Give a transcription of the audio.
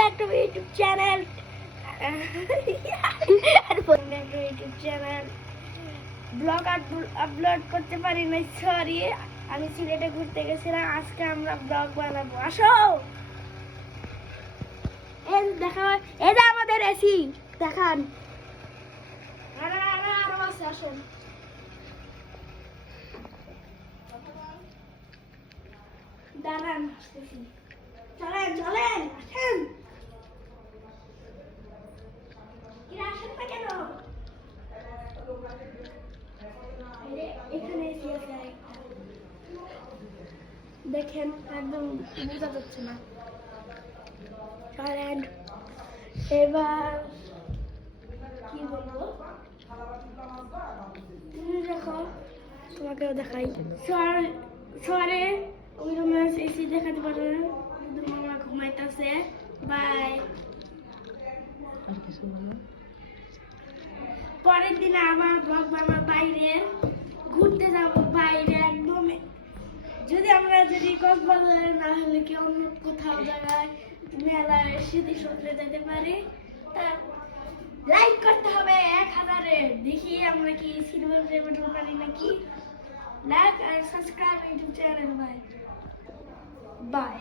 back to my YouTube channel. YouTube channel. Blog upload করতে পারি না, সরি। আমি সিলেটে ঘুরতে গেছিলাম, আজকে আমরা ব্লগ বানাবো। আসো, এই দেখা, এই যে আমাদের এসি দেখান। আরো আছে, আসেন। দাঁড়ান, আসতেছি। চলেন চলেন, আসেন। আসেন না কেন? এখানে এসি আছে আরেকটা। দেখেন, একদম বোঝা যাচ্ছে না। চলেন এবার কি বলবো, তুমি দেখো, তোমাকেও দেখাই। শহরে ওই রুমে এসি দেখাতে পারবে না, শুধু মামা ঘুমাইতেছে। বাই। পরের দিনে আমার ব্লগ বানাবো, বাইরে ঘুরতে যাব, বাইরে একদম। যদি কক্সবাজারে না হলে কি অন্য কোথাও জায়গায় মেলায় স্মৃতিসৌধে যেতে পারি। তা লাইক করতে হবে 1000-এ, দেখি আমরা কি সিনেমা প্রেমে পারি নাকি। লাইক আর subscribe YouTube channel. Bye by.